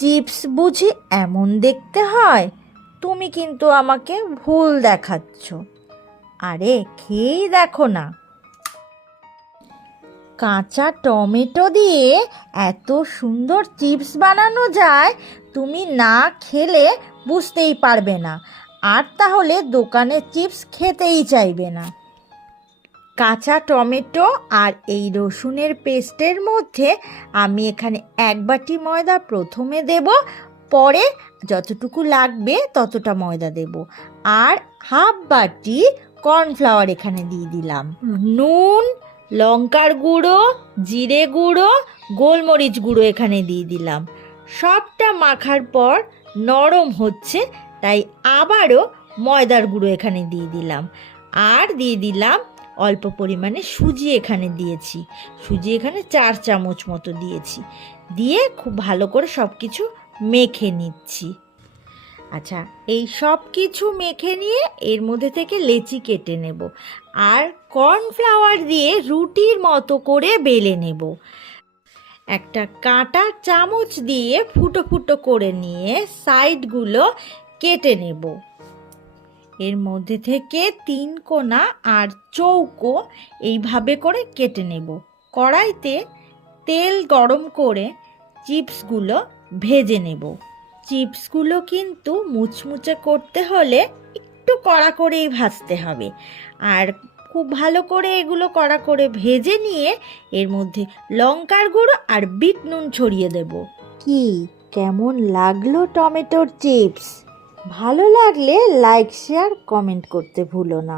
Chips বুঝি এমন দেখতে হয়? তুমি কিন্তু আমাকে ভুল দেখাচ্ছ। আরে খেয়েই দেখো না। কাঁচা টমেটো দিয়ে এত সুন্দর চিপস বানানো যায়, তুমি না খেলে বুঝতেই পারবে না, আর তাহলে দোকানের চিপস খেতেই চাইবে না। কাঁচা টমেটো আর এই রসুনের পেস্টের মধ্যে আমি এখানে 1 বাটি ময়দা প্রথমে দেব, পরে যতটুকু লাগবে ততটা ময়দা দেব, আর 1/2 বাটি কর্নফ্লাওয়ার এখানে দিয়ে দিলাম। নুন, লঙ্কার গুঁড়ো, জিরে গুঁড়ো, গোলমরিচ গুঁড়ো এখানে দিয়ে দিলাম। সবটা মাখার পর নরম হচ্ছে, তাই আবারও ময়দার গুঁড়ো এখানে দিয়ে দিলাম, আর দিয়ে দিলাম অল্প পরিমাণে সুজি এখানে দিয়েছি। সুজি এখানে 4 চামচ মতো দিয়েছি, দিয়ে খুব ভালো করে সব কিছু মেখে নিচ্ছি। আচ্ছা, এই সব কিছু মেখে নিয়ে এর মধ্যে থেকে লেচি কেটে নেব, আর কর্নফ্লাওয়ার দিয়ে রুটির মতো করে বেলে নেব। একটা কাঁটা চামচ দিয়ে ফুটো ফুটো করে নিয়ে সাইডগুলো কেটে নেব। এর মধ্যে থেকে 3 কোনা আর চৌকো এইভাবে করে কেটে নেব। কড়াইতে তেল গরম করে চিপসগুলো ভেজে নেব। চিপসগুলো কিন্তু মুচমুচে করতে হলে একটু কড়া করেই ভাজতে হবে, আর খুব ভালো করে এগুলো কড়া করে ভেজে নিয়ে এর মধ্যে লঙ্কার গুঁড়ো আর বিট নুন ছড়িয়ে দেব। কি কেমন লাগলো টমেটোর চিপস? ভালো লাগলে লাইক, শেয়ার, কমেন্ট করতে ভুলো না।